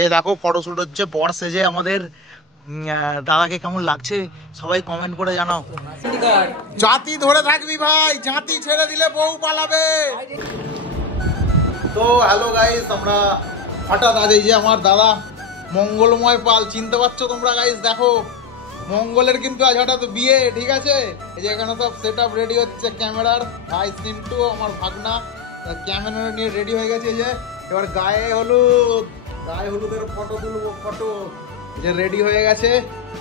এ দেখো ফটোশুট হচ্ছে বর সেজে আমাদের। দাদাকে কেমন লাগছে সবাই কমেন্ট করে জানাও। জাতি ধরে থাকবি ভাই, জাতি ছেড়ে দিলে বউ পালাবে। তো হ্যালো গাইস, আমরা হঠাৎ আজ এই যে আমার দাদা মঙ্গলময় পাল, চিনতে পারছো তোমরা গাইস? দেখো মঙ্গলের কিন্তু আজ হঠাৎ বিয়ে, ঠিক আছে? এই যে এখানে সব সেট আপ রেডি হচ্ছে, ক্যামেরার ভাই সিন্টু আমার ভাগনা ক্যামেরা নিয়ে রেডি হয়ে গেছে। এই যে এবার গায়ে হলুদের ফটো তুলবো, ফটো যে রেডি হয়ে গেছে।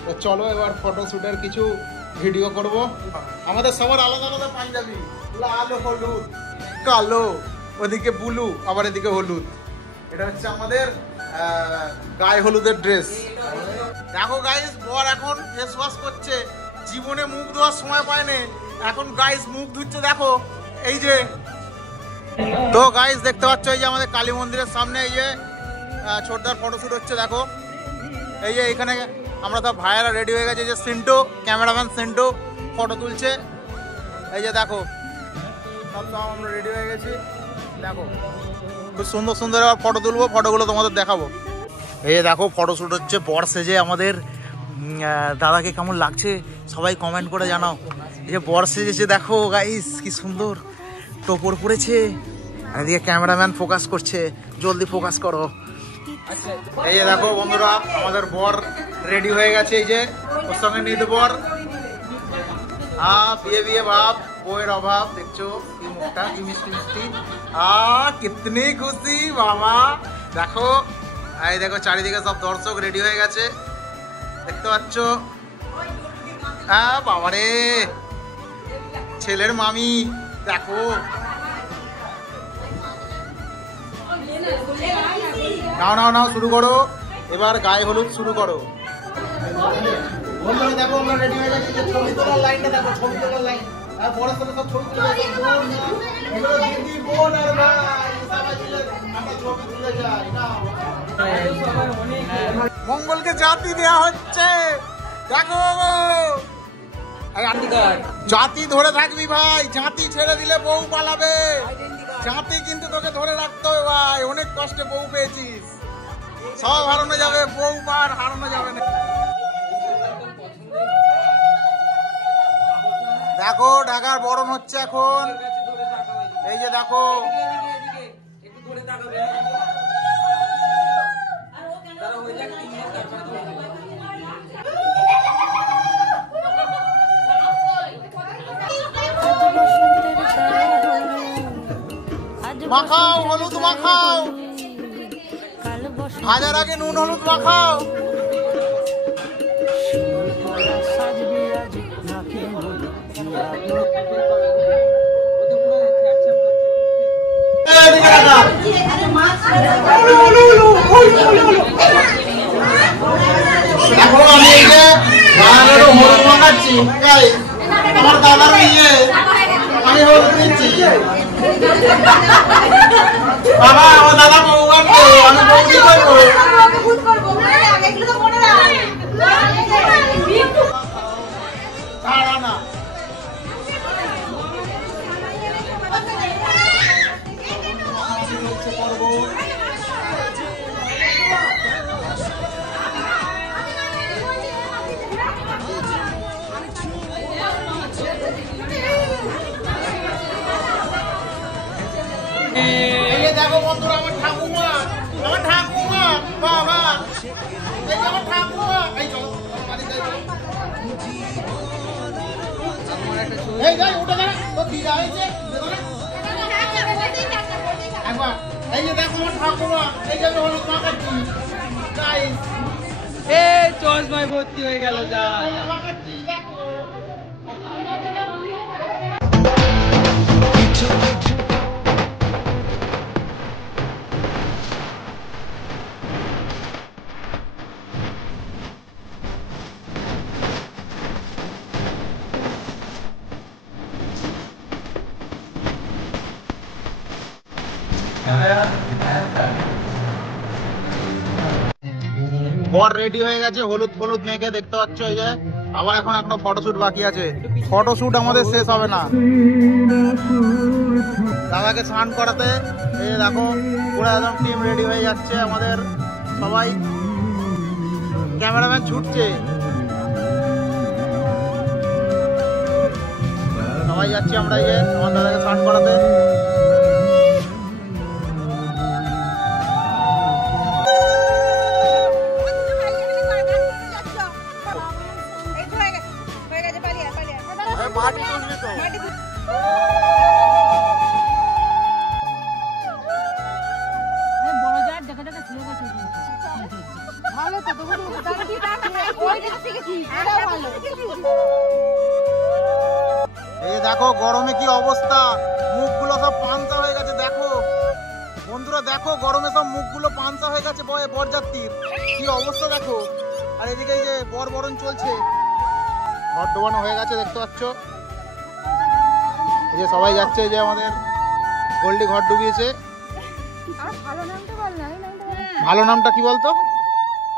তো চলো এবার ফটো শুটের কিছু ভিডিও করব। আমাদের সবার আলাদা আলাদা পাঞ্জাবি, লাল হলুদ কালো, ওদিকে ব্লু, আবার এদিকে হলুদ। এটা হচ্ছে আমাদের গায়ে হলুদের ড্রেস। দেখো গাইস, বর এখন ফেস ওয়াশ করছে, জীবনে মুখ ধোয়ার সময় পায়নি, এখন গাইস মুখ ধুচ্ছে। দেখো এই যে, তো গাইস দেখতে পাচ্ছ এই যে আমাদের কালী মন্দিরের সামনে এই যে ছোটদার ফটোশুট হচ্ছে। দেখো এই যে এখানে আমরা সব ভাইয়েরা রেডি হয়ে গেছে। এই যে সিন্টু, ক্যামেরাম্যান সিন্টু ফটো তুলছে। এই যে দেখো সব আমরা রেডি হয়ে গেছি। দেখো খুব সুন্দর সুন্দর আবার ফটো তুলবো, ফটোগুলো তোমাদের দেখাবো। এই যে দেখো ফটোশুট হচ্ছে বর সেজে আমাদের। দাদাকে কেমন লাগছে সবাই কমেন্ট করে জানাও। এই যে বর সেজেছে দেখো গাইস, কি সুন্দর টোপর পড়েছে। এদিকে ক্যামেরাম্যান ফোকাস করছে, জলদি ফোকাস করো। এই যে দেখো বন্ধুরা, আমাদের বর রেডি হয়ে গেছে। এই যে ওর সঙ্গে নিদ বর। বিয়ে বিয়ে ভাব, বউয়ের অভাব। দেখছো কি মুখটা, কি মিষ্টি মিষ্টি। কিতনি খুশি বাবা। দেখো এই দেখো চারিদিকে সব দর্শক রেডি হয়ে গেছে, দেখতে পাচ্ছ? বাবারে ছেলের মামি দেখো। নাও নাও নাও, শুরু করো এবার, গায়ে হলুদ শুরু করো। দেখো আমরা রেডি হয়ে গেছি। ছবি তোলার লাইনটা দেখো, ছবি তোলার লাইন। আর বড় ছেলে সব ছবি তুলে, মঙ্গলকে জাতি দেওয়া হচ্ছে। দেখো জাতি ধরে থাকবি ভাই, জাতি ছেড়ে দিলে বউ পালাবে। জাতি কিন্তু তোকে ধরে রাখতে হবে ভাই, অনেক কষ্টে বউ পেয়েছিস, সব হারানো যাবে, বউ পার হারানো যাবে না। দেখো ঢাকার বরণ হচ্ছে এখন। এই যে দেখো মাখাও, হলুদ মাখাও, ভাজার আগে নুন হলুদ মাখাও। দেখো আমি এই যে হলুদ মাখাচ্ছি, আমার দাদার ইয়ে আমি হলুদ দিচ্ছি। বাবা আমার দাদা বউ আনবে, আমি বউ কি করবো? না দেখো বন্ধুরা, আমার ঠাকুমা বাবা, এই আমার ঠাকুমা, এই চলো এই যাই উঠে দাঁড়া, তো দিদা হয়েছে একবার। এই যে দেখো আমার ঠাকুমা, এই যে হলুদ মাখাচ্ছি। চশমায় ভর্তি হয়ে গেল যা। বর রেডি হয়ে গেছে হলুদ হলুদ মেখে, দেখতে পাচ্ছ। এই যে আবার এখন এখনো ফটোশুট বাকি আছে, ফটোশুট আমাদের শেষ হবে না। দাদাকে স্নান করাতে এই দেখো পুরো একদম টিম রেডি হয়ে যাচ্ছে আমাদের। সবাই ক্যামেরাম্যান ছুটছে, সবাই যাচ্ছি আমরা এই যে আমার দাদাকে স্নান করাতে। মাটি তুলবি তো? এই দেখো গরমে কি অবস্থা, মুখগুলো সব পাঞ্চা হয়ে গেছে। দেখো বন্ধুরা, দেখো গরমে সব মুখগুলো পাঞ্চা হয়ে গেছে বরযাত্রীর, কি অবস্থা দেখো। আর এদিকে এই যে বরণ চলছে, ঘর ডোবানো হয়ে গেছে দেখতে পাচ্ছ। এই যে সবাই যাচ্ছে, এই যে আমাদের গোল্ডি ঘর ডুবিয়েছে। ভালো নামটা কি বলতো?